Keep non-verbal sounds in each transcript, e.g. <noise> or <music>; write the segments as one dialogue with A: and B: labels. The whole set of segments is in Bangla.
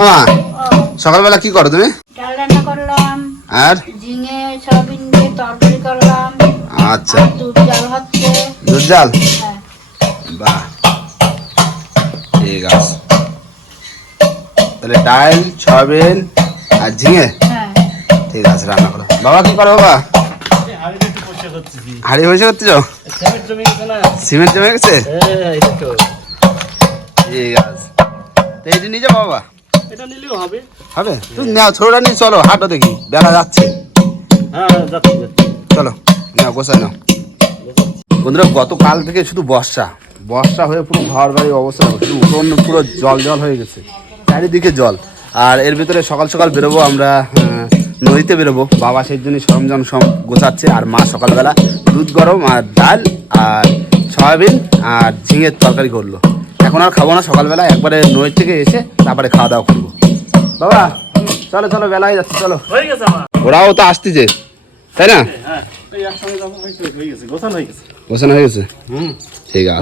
A: হ্যাঁ সকালবেলা কি করো তুমি?
B: ডাল রান্না করলাম
A: আর?
B: ঝিঙে সয়াবিন দিয়ে তরকারি করলাম
A: আচ্ছা।
B: দুধ জাল হচ্ছে।
A: দুধ জাল?
B: হ্যাঁ।
A: বাহ। ঠিক আছে। তাহলে ডাল সয়াবিন আর ঝিঙে?
B: হ্যাঁ।
A: ঠিক আছে রান্না করো। বাবা কি করো বাবা? হাড়ি হয়েছে করতে যাও সিমেন্ট জমে গেছে ঠিক আছে। তো নিয়ে যাব বাবা।
C: এটা নিলেও হবে।
A: হবে? তুমি নাও ছোটটা নিয়ে চলো হাঁটো দেখি বেলা যাচ্ছে।
C: হ্যাঁ যাচ্ছি
A: চলো নাও গোছাই নাও। বন্ধুরা গতকাল থেকে শুধু বর্ষা। বর্ষা হয়ে পুরো ঘর বাড়ির অবস্থা শুধু উঠোন পুরো জল জল হয়ে গেছে। চারিদিকে জল। আর এর ভিতরে সকাল সকাল বেরোবো আমরা নদীতে বেরোবো। বাবা সেই জন্য সরঞ্জাম সব গোছাচ্ছে আর মা সকালবেলা দুধ গরম আর ডাল আর সয়াবিন আর ঝিঙের তরকারি করল। এখন আর খাব না সকালবেলা একবারে নদী থেকে এসে তারপরে খাওয়া দাওয়া করব। বাবা চলো চলো বেলা হয়ে যাচ্ছে চলো ওরাও তো আসতেছে তাই না?
C: হ্যাঁ হয়ে। গেছে গোছানো হয়ে গেছে।
A: ঠিক আছে।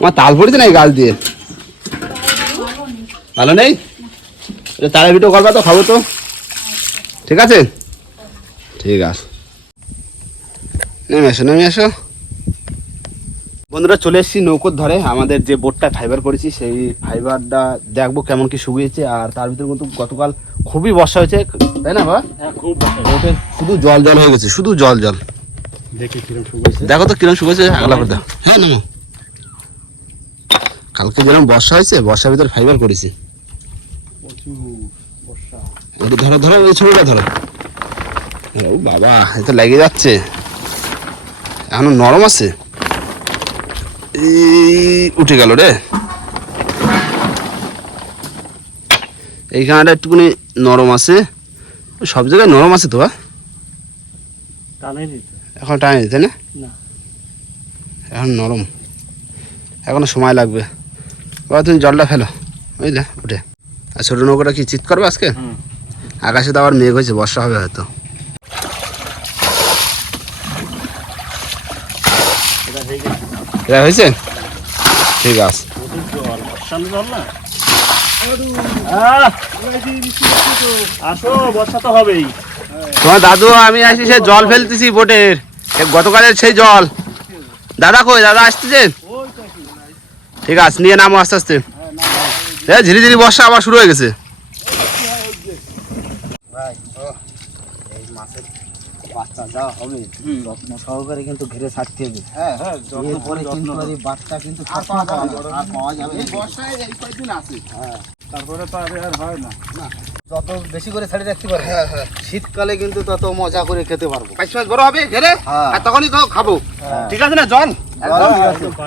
A: আমার তাল পড়েছে না এই গাছ দিয়ে? ভালো নেই? তালের ভিডিও করবা তো খাব তো। ঠিক আছে? ঠিক আছে। নেমে এসো নেমে এসো। বন্ধুরা চলে এসেছি নৌকোর ধরে। আমাদের যে বোটটা ফাইবার করেছি সেই ফাইবারটা দেখব কেমন কি শুকিয়েছে। আর তার ভিতরে কিন্তু গতকাল খুবই বর্ষা হয়েছে তাই না বাবা?
C: হ্যাঁ খুব
A: শুধু জল জল হয়ে গেছে শুধু জল জল।
C: দেখি
A: তো কিরম শুকেছে আগলা করে দাও হ্যাঁ নামো। কালকে যেরকম বর্ষা হয়েছে বর্ষার ভিতরে ফাইবার করেছি। ধরো ধরো ওই ছবিটা ধরো। ও বাবা এ তো লেগে যাচ্ছে। এখনও নরম আছে? উঠে গেল রে। এইখানটা একটুখানি নরম আছে। সব জায়গায় নরম আছে তো হ্যাঁ?
C: টানে দিতে।
A: এখন না?
C: না।
A: এখন নরম। এখনও সময় লাগবে। বাবা তুমি জলটা ফেলো। বুঝলে? উঠে। আর ছোটো নৌকোটা কি চিৎ করবে আজকে? আকাশে তো আবার মেঘ হয়েছে বর্ষা হবে হয়তো
C: এটা হয়ে গেছে
A: এটা হয়েছে? ঠিক আছে। তোমার দাদু, আমি আসি সে জল ফেলতেছি বোটের। গতকালের সেই জল। দাদা কই? দাদা আসতেছে ঠিক আছে, নিয়ে নামো আস্তে আস্তে। এ ধীরে ধীরে বর্ষা আবার শুরু হয়ে গেছে।
D: বাচ্চা যা হবে যত্ন সহকারে কিন্তু ঘিরে ছাড়তে হবে।
A: হ্যাঁ হ্যাঁ
D: এরপরে কিন্তু আর বাচ্চা কিন্তু সবসময় পাওয়া যাবে না, আর পাওয়া যাবে না।
C: তারপরে তো আর আর হয় না।
D: যত বেশি করে ছাড়ি রাখতে পারব। শীতকালে কিন্তু তত মজা করে খেতে পারব।
A: মাস বড় হবে ঘেরে। আর তখনই তো খাব। ঠিক আছে না জল?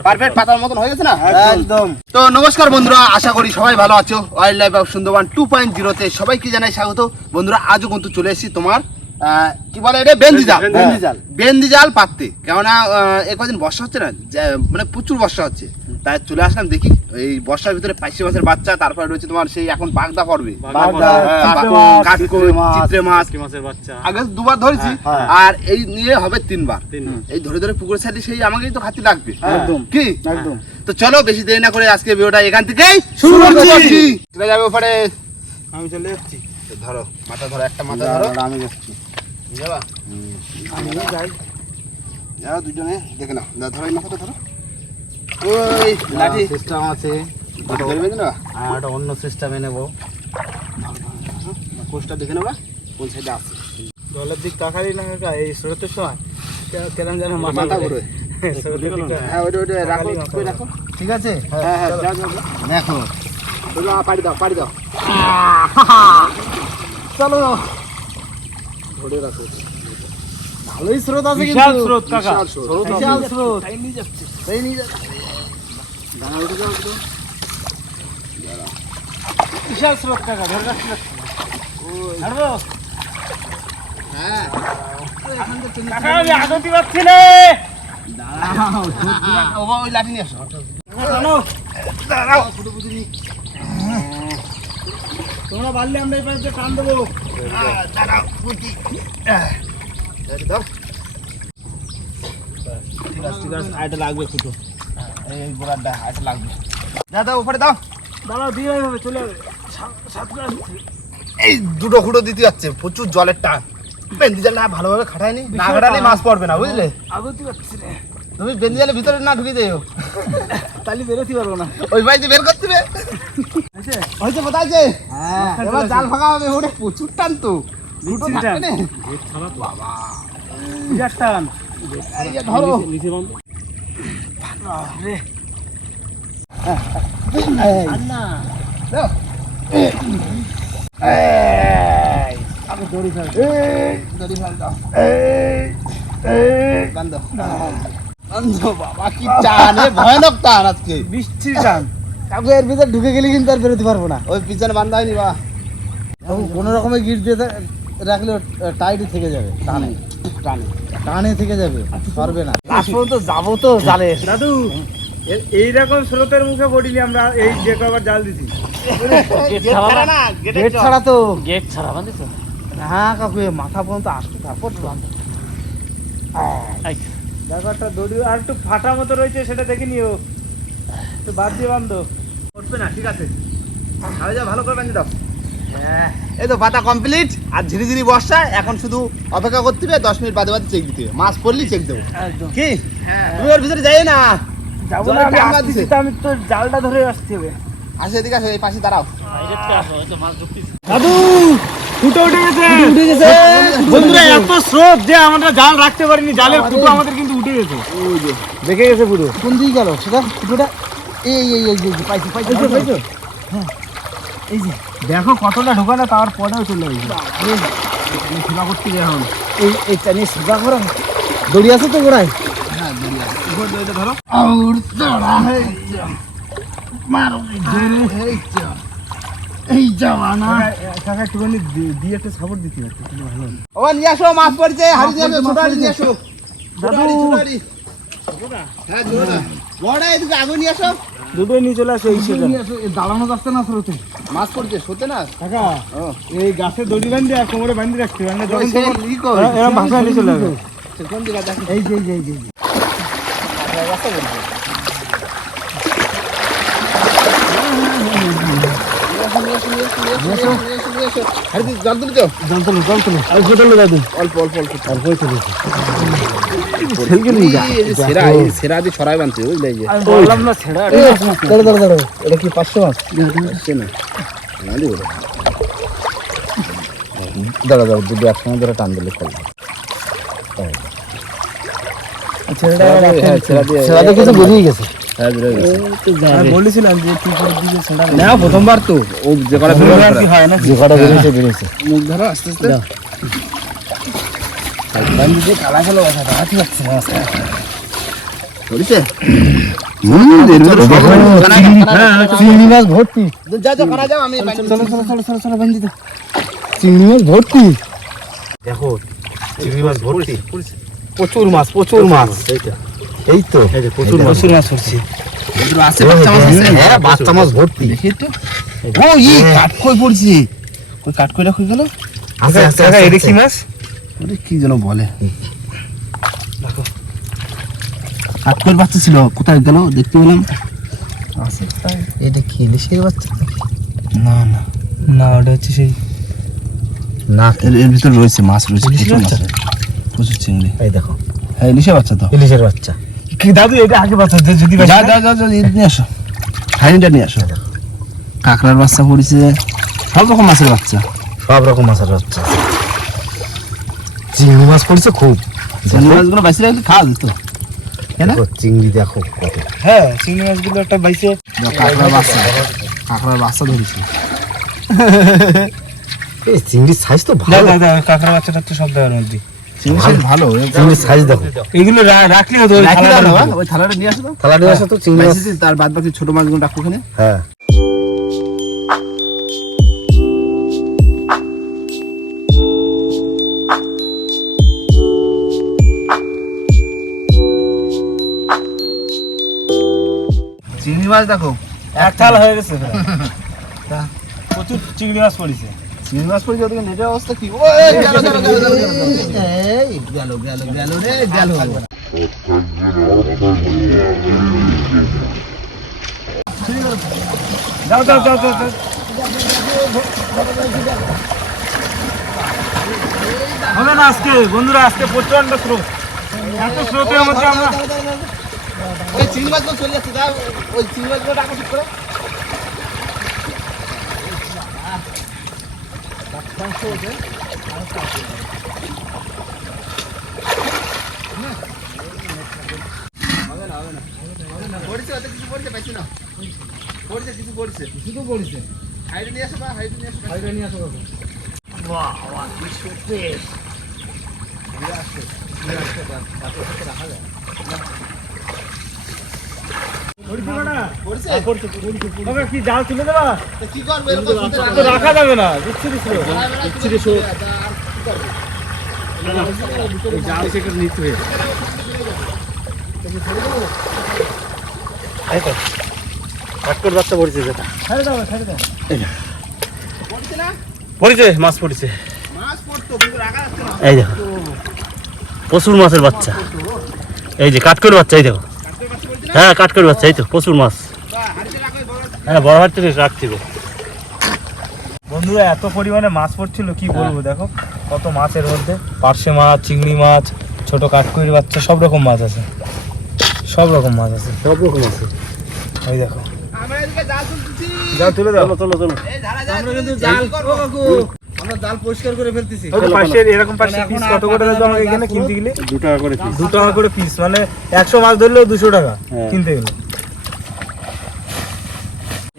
A: পারফেক্ট পাতার মতন হয়ে গেছে না?
D: একদম।
A: তো নমস্কার বন্ধুরা আশা করি সবাই ভালো আছো। Wildlife of Sundarban two point জিরোতে সবাইকে জানাই স্বাগত। বন্ধুরা আজও কিন্তু চলে এসেছি তোমার কি বলে এটা? বেন্দি জাল
D: বেন্দি জাল।
A: বেন্দি জাল পাততে। কেননা এ কদিন বর্ষা হচ্ছে না? মানে প্রচুর বর্ষা হচ্ছে। তাই চলে আসলাম দেখি এই বর্ষার ভিতরে মাছের বাচ্চা তারপরে রয়েছে তোমার সেই এখন বাগদা পড়বে হ্যাঁ,
D: চিত্রে মাছ,
A: আগে দুবার ধরেছি
D: হ্যাঁ।
A: আর এই নিয়ে হবে তিনবার। এই ধরে ধরে পুকুর সাইডে সেই আমাকেই তো খাতি লাগবে।
D: একদম।
A: কি?
D: একদম।
A: তো চলো বেশি দেরি না করে আজকে ভিডিওটা এখান থেকেই
D: শুরু করছি।
A: চলে যাবে ওপরে।
C: আমি চলে যাচ্ছি।
A: ধরো মাথা ধরো একটা মাথা ধরো।
D: আমি যাচ্ছি
A: যাবা?
D: আমি যাই।
A: যাও দুজনে দেখে নাও। দাও, ধরো এই মাথাটা ধরো। ওই লাঠি।
D: সিস্টেম আছে।
A: মাথা ধরবে না
D: আর একটা অন্য সিস্টেমে নেব।
A: কোষটা দেখে নেবা কোন সাইডে আছে।
D: জলের দিক তাকালি না কাকা এই স্রোতের সময়। কেরম যেন
A: মাথা ঘুরে। <laughs> হ্যাঁ রাখো রাখো।
D: ঠিক আছে?
A: হ্যাঁ হ্যাঁ।
D: দেখো।
A: পাড়ি দাও পাড়ি দাও।
D: চলো।
A: ধরে রাখো।
D: ভালোই স্রোত আছে
C: বিশাল স্রোত কাকা।
A: বিশাল স্রোত। এই নিয়ে যাচ্ছে দাঁড়া উঠে যাও একটু।
C: বিশাল স্রোত কাকা ধরে রাখছি। ছাড়বো
A: হ্যাঁ।
C: কাকা আমি আগতি পাচ্ছি না।
A: ও ওই লাঠি নিয়ে আসো।
D: তোমরা বাড়লে আমরা এই পাশে টান দেবো। আইটা লাগবে ফুটো
A: এই গোড়াটা লাগবে দাও। দাও দাও
C: দাঁড়াও দিয়ে হবে চলে যাবে সা- সাতটা আসছে।
A: এই দুটো খুঁটো দিতে যাচ্ছে প্রচুর জলের টান। বেন্দি জাল না ভালোভাবে খাটায়নি না খাটালে মাছ পড়বে না বুঝলে? তুমি বেন্দি ভিতরে না ঢুকে যাও
C: তালি বেরোতে পারব না।
A: ওই বাড়িতে বের করতে হবে
C: হয়েছে?
A: কোথায় আছে হ্যাঁ এবার জাল ফাঁকা হবে ওটা প্রচুর টান তো। দুটো থাকবে
C: টান। বিরাট টান।
A: ধরো।
C: নিচে বন্ধ। রে আর না
A: দাও।
C: আগে দড়ি ফেল
A: দড়ি ফেল দাও। বান্ধো। বান্ধো বাবা, কি টান, এ ভয়ানক টান আজকে।
C: বৃষ্টির টান।
A: কাকু এর ভিতর ঢুকে গেলে কিন্তু আর বেরোতে পারব না। ওই পিছনে বান্ধা হয়নি বা। কোনো রকমের গিট দিয়ে রাখলে টাইটই থেকে যাবে টানে। টানে। টানে থেকে যাবে পারবে না। লাস্ট পর্যন্ত যাব তো জালে।
C: দাদু এইরকম স্রোতের মুখে পড়িনি আমরা এই যে কবার জাল দিছি।
A: গেট ছাড়া তো।
C: গেট ছাড়া বান্ধে
A: হ্যাঁ কাকু মাথা পর্যন্ত আসবে তারপর বাঁধো।
C: ব্যাপারটা দড়ি আর একটু ফাটা মতো রয়েছে সেটা দেখে নিও। একটু বাদ দিয়ে বান্ধো
A: উঠবে না ঠিক আছে। তাহলে যা ভালো করে বাঁধে দাও। এই তো পাতা কমপ্লিট আর ধীরে ধীরে বর্ষা এখন শুধু অপেক্ষা করতে হবে দশ মিনিট বাদে বাদে চেক দিতে হবে। মাছ পড়লেই চেক দেবো। কি? তুমি ওর ভিতরে যাই না।
C: যাব না আমি। তো জালটা ধরে আসতে হবে
A: আসে এদিকে আসে এই পাশে দাঁড়াও।
C: দাদু ফুটো উঠে গেছে। উঠে গেছে। বন্ধুরা এত স্রোত যে আমরা জাল রাখতে পারিনি জালের ফুটো আমাদের কিন্তু গেছে? দেখে গেছে পুরো?
A: কোন দিকে গেল? সেটা? ফুটোটা এই এই এই যে, পাইছি পাইছি
C: পাইছো? এই যে। দেখো কতটা ঢোকানো তার পরেও চলে গেছে। সেবা করতে এখন।
A: এই এই টানি সোজা করো। দড়ি আছে তো গোড়ায়? হ্যাঁ দড়ি আছে। উপর দড়িটা ধরো। আউর চড়া এই যা। মারো এই যা। এই জামানা
C: কাকা একটুখানি দিয়ে একটা সাপোর্ট দিতে পারতো তাহলে ভালো হতো।
A: ও নিয়ে আসো মাছ পড়ছে দিয়ে আসো, ছোট নিয়ে আসো। হাড়ি। হ্যাঁ দাঁড়ানো যাচ্ছে না স্রোতে? মাছ পড়ছে সত্যি না?
C: কাকা এই গাছে দড়ি বান্ধে আর কোমরে বান্ধে যখন ভাষা নিয়ে চলে যাবে এই যে এই যে
A: জল তুলছো?
C: জল তোলো জল তোলো।
A: অল্প অল্প অল্প।
C: অল্প তোলো
A: সেরা সেরা দিয়ে ছড়াই বানছে বুঝলে এই যে
C: আমি বললাম না ছেড়া
A: দাঁড়া দাঁড়া দাঁড়া এটা কি পাঁচশো মাছ না দাঁড়া দাঁড়া দুটো একসঙ্গে ধরে টান দিলে চলবে সেরা দিয়ে কিছু বেরিয়ে গেছে বেরিয়ে গেছে
C: আমি বলেছিলাম যে তুই দিকে ছেড়া
A: না প্রথমবার তো ও যে কটা
C: হয়
A: বেরিয়েছে মুখ ধরো আস্তে আস্তে
C: চিংড়ি মাছ ভর্তি দেখো চিংড়ি মাছ ভর্তি প্রচুর মাছ প্রচুর মাছ এই তো প্রচুর মাছ প্রচুর মাছ ভর্তি
A: আছে বাচ্চা মাছ আছে হ্যাঁ বাচ্চা মাছ ভর্তি দেখি একটু ও ই কাঠকই পড়ছে কই গেল
C: আচ্ছা আচ্ছা এটা কি মাছ
A: কি যেন বলে? কাঠকইর বাচ্চা ছিল কোথায় গেল দেখতে পেলাম? আছে এটা কি ইলিশের বাচ্চা না না।
C: না ওটা হচ্ছে সেই
A: না এর ভিতরে রয়েছে মাছ রয়েছে প্রচুর মাছ প্রচুর চিংড়ি।
C: এই দেখো।
A: হ্যাঁ ইলিশের বাচ্চা তো।
C: ইলিশের বাচ্চা। কি দাদু এটা আগে বাচ্চা যদি
A: যা যা যা যা নিয়ে আসো। হাইনিটা নিয়ে আসো। কাঁকড়ার বাচ্চা পড়েছে। সব রকম মাছের বাচ্চা।
C: সব রকম মাছের বাচ্চা চিংড়ি মাছ পড়ছে খুব।
A: চিংড়ি মাছগুলো বাইসে রাখলে খাওয়া যেত
C: চিংড়ি দেখো কত। হ্যাঁ চিংড়ি মাছগুলো একটা বাইছে
A: কাঁকড়ার বাচ্চা। কাঁকড়ার বাচ্চা ধরেছি। <laughs>
C: এই চিংড়ির সাইজ তো ভালো। কাঁকড়া বাচ্চাটা তো সব দেওয়ার মধ্যে।
A: ভালো।
C: চিংড়ির সাইজ দেখো। এগুলো রাখলে হতো ওই
A: থালাটা নিয়ে। আসো
C: নিয়ে আসো তো চিংড়ি
A: বাইসে তার বাদ বাকি ছোট মাছগুলো রাখো ওখানে।
C: হ্যাঁ।
A: মাছ দেখো।
C: এক থালা হয়ে গেছে <laughs> প্রচুর চিংড়ি মাছ পড়েছে।
A: চিংড়ি মাছ পড়ে যতক্ষণ নেটের অবস্থা কি? গেল গেল গেল রে গেল।
C: যাও যাও যাও যাও যাও। হবে না আজকে বন্ধুরা আজকে প্রচণ্ড স্রোত। এত স্রোতের মধ্যে আমরা
A: ওই চিংড়ি মাছগুলো চলে যাচ্ছে ওই চিংড়ি মাছগুলো টাকা ঠিক করে। পড়েছে ওতে কিছু পড়েছে পাইছি না। পড়েছে কিছু পড়েছে।
D: শুধু পড়েছে।
A: হাইডে নিয়ে আসো বা হাইডে নিয়ে আসো
D: হাইডে নিয়ে আসো
C: দেবা
A: তো কি শুনতে
C: রাখা যাবে না জাল নিতে হয়ে বাচ্চা পড়েছে যেটা
A: পড়েছে
C: মাছ পড়েছে। এই দেখো প্রচুর মাছের বাচ্চা। এই যে কাটকর বাচ্চা এই দেখো। হ্যাঁ কাটকর বাচ্চা এই তো প্রচুর মাছ। হ্যাঁ বড় হাট থেকে রাখছিল বন্ধুরা এত পরিমাণে মাছ পড়ছিল কি বলব দেখো কত মাছের মধ্যে। পার্শে মাছ চিংড়ি মাছ ছোট কাঠকুইর বাচ্চা সব রকম মাছ আছে। সব রকম মাছ আছে। সব রকম আছে। ওই দেখো।
A: জাল
C: তুলে দাও। চলো চলো
A: জাল
D: আমরা জাল
A: কি করব?
D: আমরা জাল পরিষ্কার করে ফেলতেছি
C: পাশে এরকম পাশে
D: মানে
C: পিস কত করে
D: পাতা
C: আমাকে এখানে কিনতে গেলে?
E: দু টাকা করে পিস
C: দু টাকা করে পিস মানে একশো মাছ ধরলেও দুশো টাকা
E: হ্যাঁ।
C: কিনতে গেলে।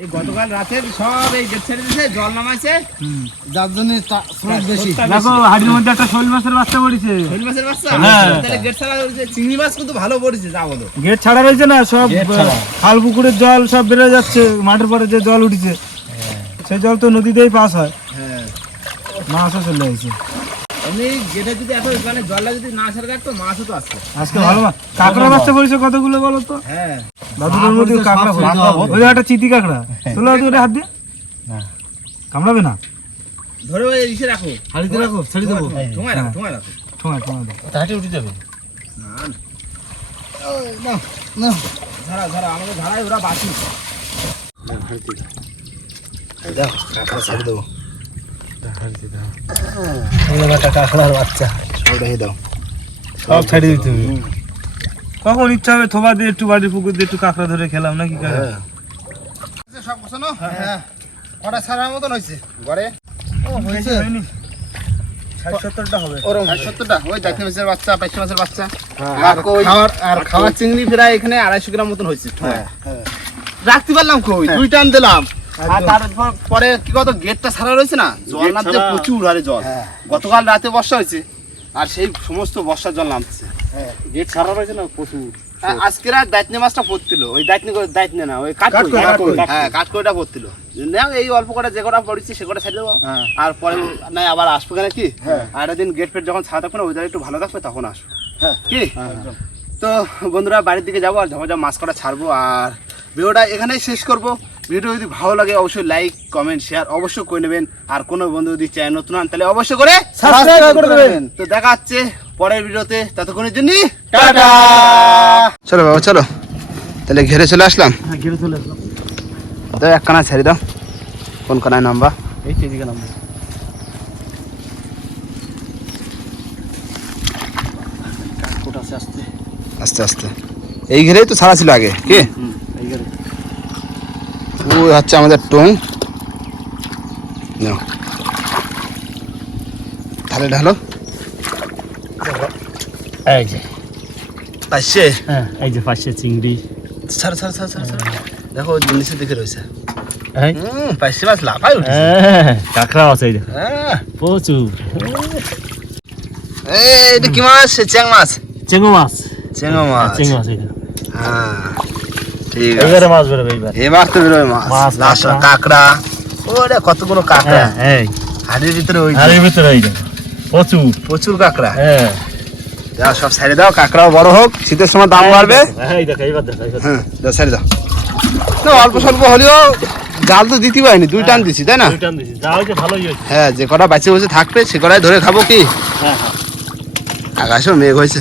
A: এই গতকাল রাতে সব এই গেট ছেড়ে দিয়েছে জল নামাইছে।
D: যার জন্য স্রোত বেশি।
C: দেখো হাড়ির মধ্যে একটা শোল মাছের বাচ্চা পড়েছে।
A: শৈল মাছের বাচ্চা?
C: হ্যাঁ।
A: তাহলে গেট ছাড়া ওই চিংড়ি মাছ কিন্তু ভালো পড়েছে যা বলো।
C: গেট ছাড়া রয়েছে না সব খাল পুকুরের জল সব বেড়ে যাচ্ছে মাঠের পরে যে জল উঠেছে সেই জল তো নদীতেই পাস হয়
A: হ্যাঁ।
C: মাছও চলে আসছে
A: এমনি গেটে যদি এত মানে জলটা যদি না ছেড়ে থাকতো মাছও তো আসতো।
C: আজকে ভালো মাছ কাঁকড়া বাচ্চা পড়েছে কতগুলো বলো তো?
A: হ্যাঁ।
C: মধ্যে কাঁকড়া। ওই একটা চিতি কাঁকড়া। তোলো তো ওটা হাত দিয়ে। কামড়াবে না?
A: ধরে ওই ইসে রাখো।
D: হাড়িতে রাখো ছেড়ে দেবো।
A: রাখো। রাখো
E: তাহাটে উঠে যাবে
D: না
A: ধরা ধরা আমাদের ধরাই ওরা বাকি
C: কাঁকড়ার বাচ্চা সব ছেড়ে দিতে হবে কখন ইচ্ছা হবে থোবা দিয়ে একটু বাড়ির পুকুর দিয়ে একটু কাঁকড়া ধরে খেলাম নাকি
A: সব হ্যাঁ চিংড়ি এখানে আড়াইশো গ্রাম মতন হয়েছে রাখতে পারলাম কই দুই টান দিলাম আর তারপর কি কত গেটটা ছাড়া রয়েছে না? জল নামছে প্রচুর হারে জল। গতকাল রাতে বর্ষা হয়েছে আর সেই সমস্ত বর্ষার জল নামছে।
E: গেট ছাড়া রয়েছে না প্রচুর।
A: আজকে রাত দায়িত্নে মাছটা পড়ছিল ওই দায়িত্নে দায়িত্নে না ওই কাঠকই,
D: কাঠকই।
A: হ্যাঁ কাঠকইটা পড়ছিল। নাও এই অল্প কটা যে কটা পড়েছি সে কটা ছেড়ে দেবো। আর পরে নাই আবার আসব কেন কি? আর দিন গেট ফেট যখন ছাড়া থাকবে না ওই একটু ভালো থাকবে তখন আসব। কি? তো বন্ধুরা বাড়ির দিকে যাব আর যা মাছ কটা ছাড়বো আর ভিডিওটা এখানেই শেষ করব। ভিডিও যদি ভালো লাগে অবশ্যই লাইক কমেন্ট শেয়ার অবশ্যই করে নেবেন। আর কোনো বন্ধু যদি চ্যানেল নতুন আন তাহলে অবশ্যই করে
D: সাবস্ক্রাইব করে দেবেন।
A: তো দেখা হচ্ছে পরের ভিডিওতে। ততক্ষণের জন্য টাটা! চলো বাবা চলো। তাহলে ঘেরে চলে আসলাম।
C: হ্যাঁ ঘিরে চলে আসলাম।
A: দাও এক কানা ছেড়ে দাও। কোন কানায় নাম্বা?
E: এই সেদিকে নামবে কোটা আছে আস্তে।
A: আস্তে এই ঘেরেই তো ছাড়া ছিল আগে কি? ওই হচ্ছে আমাদের টং। নাও। ঢালে ঢালো।
E: এই যে।
A: পাশে।
E: হ্যাঁ এই যে পাশে চিংড়ি।
A: ছাড় ছাড় ছাড় ছাড়। দেখো নিচের দিকে রয়েছে। পাশে মাছ লাফাই উঠেছে।
E: হ্যাঁ, কাঁকড়া আছে এই
A: হ্যাঁ।
E: প্রচুর।
A: এই এটা কি মাছ? চ্যাং মাছ।
E: চেঙ্গো মাছ।
A: চেঙ্গো মাছ।
E: চেঙ্গো মাছ
A: হ্যাঁ। ঠিক আছে।
E: মাছ বেরোবে এইবার
A: এই মাছ তো বেরোয় মাছ
E: মাছ,
A: লাশা
E: কাঁকড়া।
A: ওরে কতগুলো কাঁকড়া।
E: হ্যাঁ এই।
A: হাড়ির ভিতরে ওই
E: ভিতরে দেখো প্রচুর।
A: প্রচুর কাঁকড়া।
E: হ্যাঁ।
A: সব দাও কাঁকড়াও বড় হোক। শীতের সময় দাম বাড়বে।
E: হ্যাঁ এই দেখো এইবার দেখো এইবার দেখো।
A: হ্যাঁ দাও। না অল্প স্বল্প হলেও জাল তো দিতে পারিনি দুই টান দিছি তাই না?
E: দুই টান দিছি। যা হয়েছে ভালোই হয়েছে।
A: হ্যাঁ যে কটা বাঁচে বসে থাকবে সে কটাই ধরে খাব কি?
E: হ্যাঁ হ্যাঁ।
A: আকাশেও মেঘ হয়েছে।